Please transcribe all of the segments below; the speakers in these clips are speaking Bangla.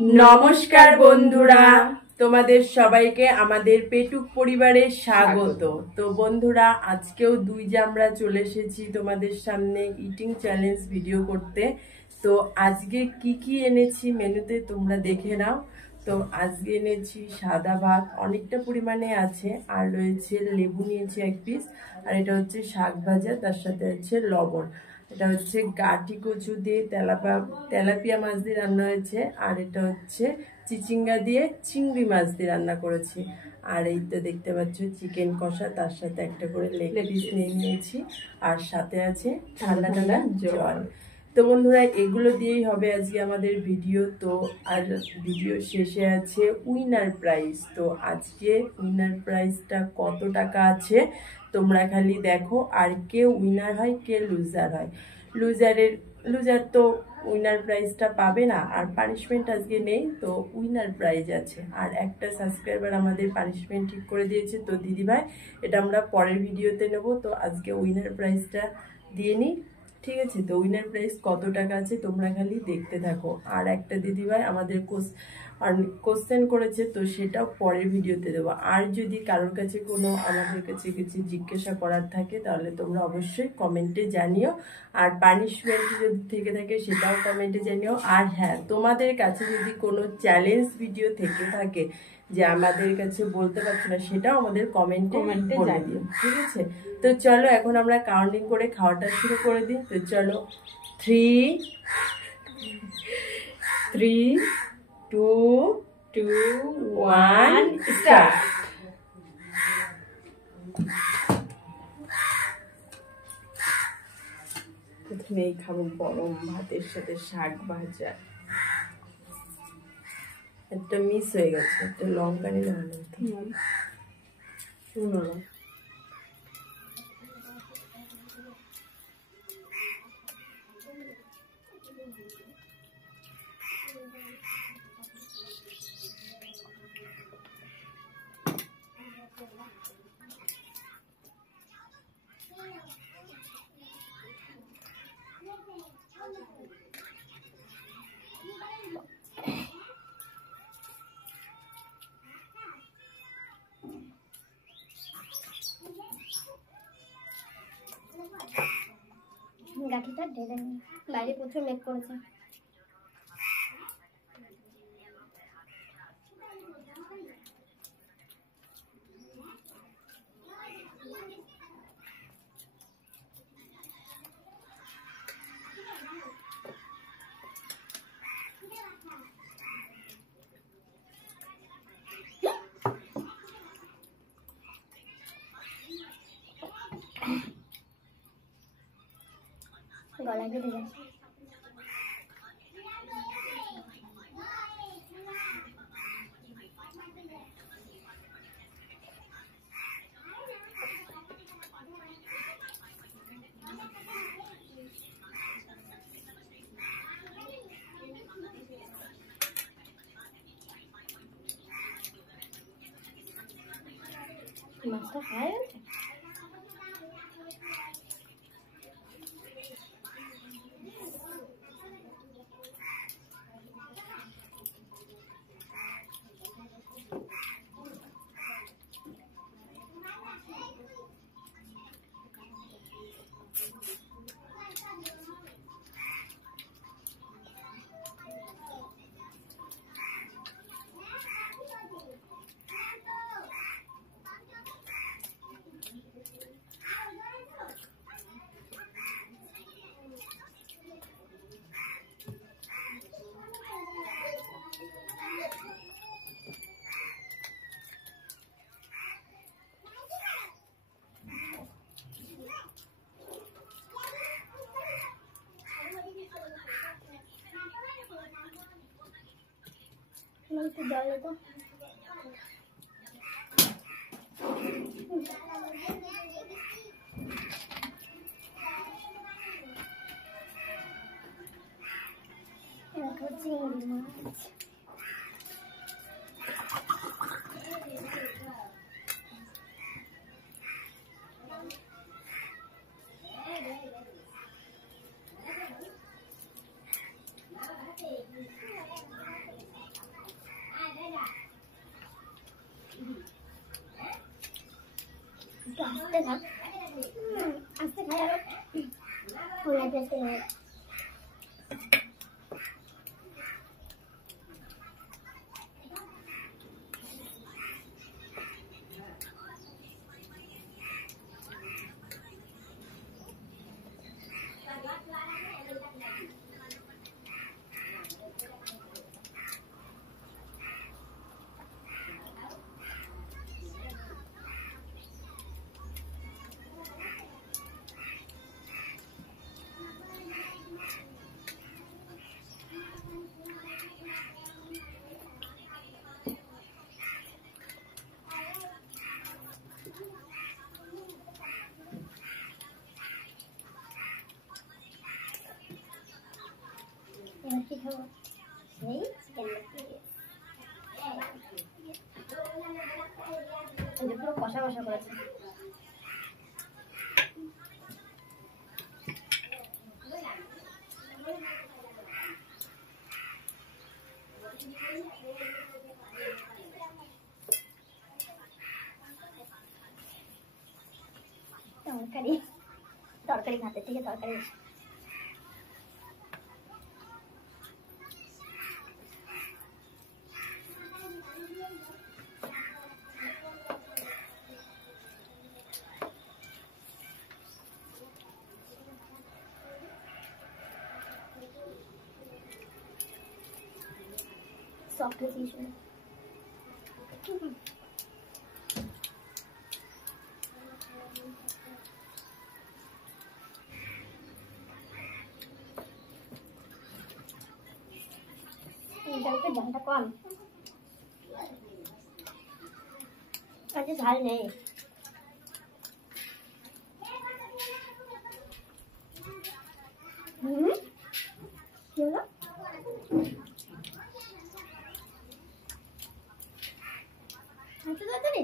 नमस्कार बंधुरा তোমাদের সবাইকে আমাদের পেটুক পরিবারে স্বাগত। তো বন্ধুরা আজকেও দুই জামরা চলে এসেছি তোমাদের সামনে ইটিং চ্যালেঞ্জ ভিডিও করতে। তো আজকে কি কি এনেছি মেনুতে তোমরা দেখে নাও। তো আজকে এনেছি সাদা ভাত অনেকটা পরিমাণে আছে, আর রয়েছে লেবু নিয়েছি এক পিস, আর এটা হচ্ছে শাক ভাজা, তার সাথে আছে লবণ। এটা হচ্ছে গাটি কচু দিয়ে তেলাপিয়া মাছ দিয়ে রান্না হয়েছে, আর এটা হচ্ছে চিচিঙ্গা দিয়ে চিংড়ি মাছ দিয়ে রান্না করেছি। আর এই তো দেখতে পাচ্ছ চিকেন কষা, তার সাথে একটা করে লেগ পিস নিয়ে নিয়েছি, আর সাথে আছে ঠান্ডা ঠান্ডা জল। তো বন্ধুরা এগুলো দিয়েই হবে আজকে আমাদের ভিডিও। তো আর ভিডিও শেষে আছে উইনার প্রাইজ। তো আজকে উইনার প্রাইজটা কত টাকা আছে তোমরা খালি দেখো, আর কে উইনার হয় কে লুজার হয়। লুজার তো উইনার প্রাইজটা পাবে না, আর পানিশমেন্ট আজকে নেই, তো উইনার প্রাইজ আছে। আর একটা সাবস্ক্রাইবার আমাদের পানিশমেন্ট ঠিক করে দিয়েছে, তো দিদিভাই এটা আমরা পরের ভিডিওতে নেব। তো আজকে উইনার প্রাইজটা দিয়ে নিই, ঠিক আছে? তো উইনার প্রাইস কত টাকা আছে তোমরা খালি দেখতে থাকো। আর একটা দিদিভাই আমাদের কোশ্চেন করেছে, তো সেটাও পরের ভিডিওতে দেবো। আর যদি কারোর কাছে কোনো আমাদের কাছে কিছু জিজ্ঞাসা করার থাকে তাহলে তোমরা অবশ্যই কমেন্টে জানিও, আর পানিশমেন্ট যদি থেকে থাকে সেটাও কমেন্টে জানিও। আর হ্যাঁ, তোমাদের কাছে যদি কোনো চ্যালেঞ্জ ভিডিও থেকে থাকে যে আমাদের কাছে বলতে পারছো না, সেটাও আমাদের কমেন্টে জানিও, ঠিক আছে? তো চলো এখন আমরা কাউন্টিং করে খাওয়াটা শুরু করে দিই। তো চলো 3, 2, 1 স্টার্ট। প্রথমেই খাবো গরম ভাতের সাথে শাক ভাজা। একটা মিস হয়ে গেছে, একটা লঙ্কা নিলে ভালো হতো। গাঠিটা ঢেলে নিই, বাইরে প্রচুর মেঘ করেছে। গলা বেঁধে গেছে। মাছটা খায় একটু জল তো চিংড়ি মাছ। খা আস্তে খাই আর ফোনে টেস্ট করে এবার কি খাবো সেই চিকেন লেগ পুরো কষা কষা করেছে তরকারি তরকারি ভাতের থেকে তরকারি সফট হয়েছে ঝালটা কম আজকে ঝাল নেই কি হলো আচ্ছা তাড়াতাড়ি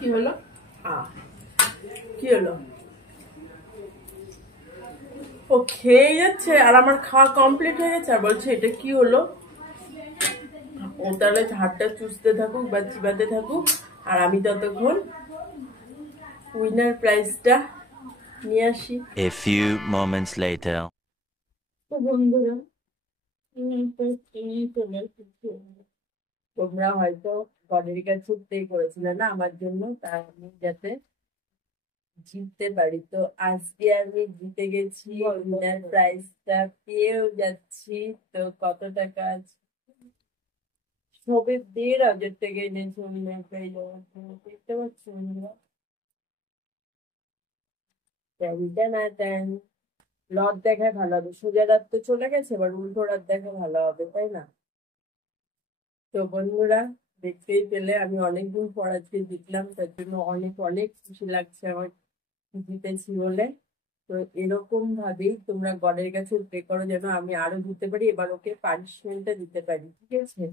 কি হলো কি হলো ও খেয়ে যাচ্ছে আর আমার খাওয়া কমপ্লিট হয়ে গেছে আর বলছে এটা কি হলো ও তাহলে হাতটা চুষতে থাকুক বা চিবাতে থাকুক আর আমি ততক্ষণ উইনার প্রাইজটা নিয়ে আসি A few moments later. বন্ধুরা তোমরা হয়তো গডের কাছে প্রে করেছিলে না আমার জন্য তার আমি যাতে জিততে পারি তো আজকে আমি জিতে গেছি উইনার প্রাইজটা পেয়েও যাচ্ছি তো কত টাকা আছে সবে ১,৫০০ টাকা এনেছি উইনার প্রাইজ দেখতে পাচ্ছি লট দেখায় ভালো হবে সোজা রাত তো চলে গেছে এবার উল্টো রাত দেখা ভালো হবে তাই না তো বন্ধুরা দেখতেই পেলে আমি অনেকদিন পর আজকে জিতলাম তার জন্য অনেক অনেক খুশি লাগছে আমার জিতেছি বলে তো এরকম ভাবেই তোমরা গডের কাছে প্রে করো যেন আমি আরো জিততে পারি এবার ওকে পানিশমেন্টটা দিতে পারি ঠিক আছে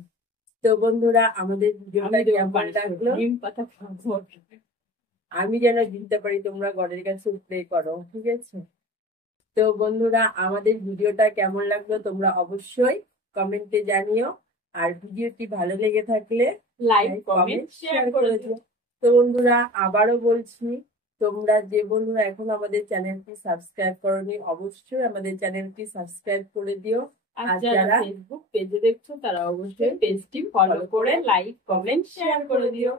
তো বন্ধুরা আমাদের ভিডিওটা কেমন লাগলো আমি যেন জিততে পারি তোমরা গডের কাছে প্রে করো ঠিক আছে তো বন্ধুরা আমাদের ভিডিওটা কেমন লাগলো তোমরা অবশ্যই কমেন্টে জানিও আর ভিডিওটি ভালো লেগে থাকলে লাইক কমেন্ট শেয়ার করে দিও তো বন্ধুরা আবারও বলছি তোমরা যে বন্ধুরা এখন আমাদের চ্যানেলটি সাবস্ক্রাইব করনি, অবশ্যই আমাদের চ্যানেলটি সাবস্ক্রাইব করে দিও। আর আর যারা যারা ফেসবুক পেজে দেখছো তারা অবশ্যই পেজটি ফলো করে লাইক কমেন্ট শেয়ার করে দিও।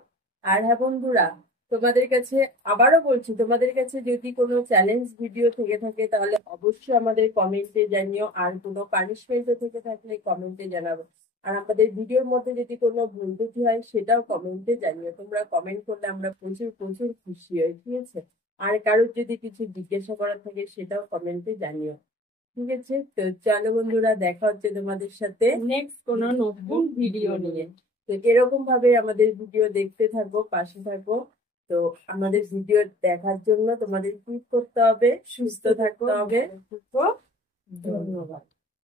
আর হ্যাঁ বন্ধুরা, তোমাদের কাছে আবারও বলছি, তোমাদের কাছে যদি কোনো চ্যালেঞ্জ ভিডিও থেকে থাকে তাহলে অবশ্যই আমাদের কমেন্টে জানিও, আর কোনো পানিশমেন্টও থেকে থাকলে কমেন্টে জানাবো। আর আমাদের ভিডিওর মধ্যে যদি কোনো ভুল ত্রুটি হয় সেটাও কমেন্টে জানিও। তোমরা কমেন্ট করলে আমরা প্রচুর প্রচুর খুশি হই, ঠিক আছে? আর কারোর যদি কিছু জিজ্ঞাসা করার থাকে সেটাও কমেন্টে জানিও, ঠিক আছে? তো চলো বন্ধুরা, দেখা হচ্ছে তোমাদের সাথে নেক্সট কোনো নতুন ভিডিও নিয়ে। তো এরকম ভাবে আমাদের ভিডিও দেখতে থাকো, পাশে থাকো। তো আমাদের ভিডিও দেখার জন্য তোমাদের কি করতে হবে? সুস্থ থাকতে হবে। ধন্যবাদ।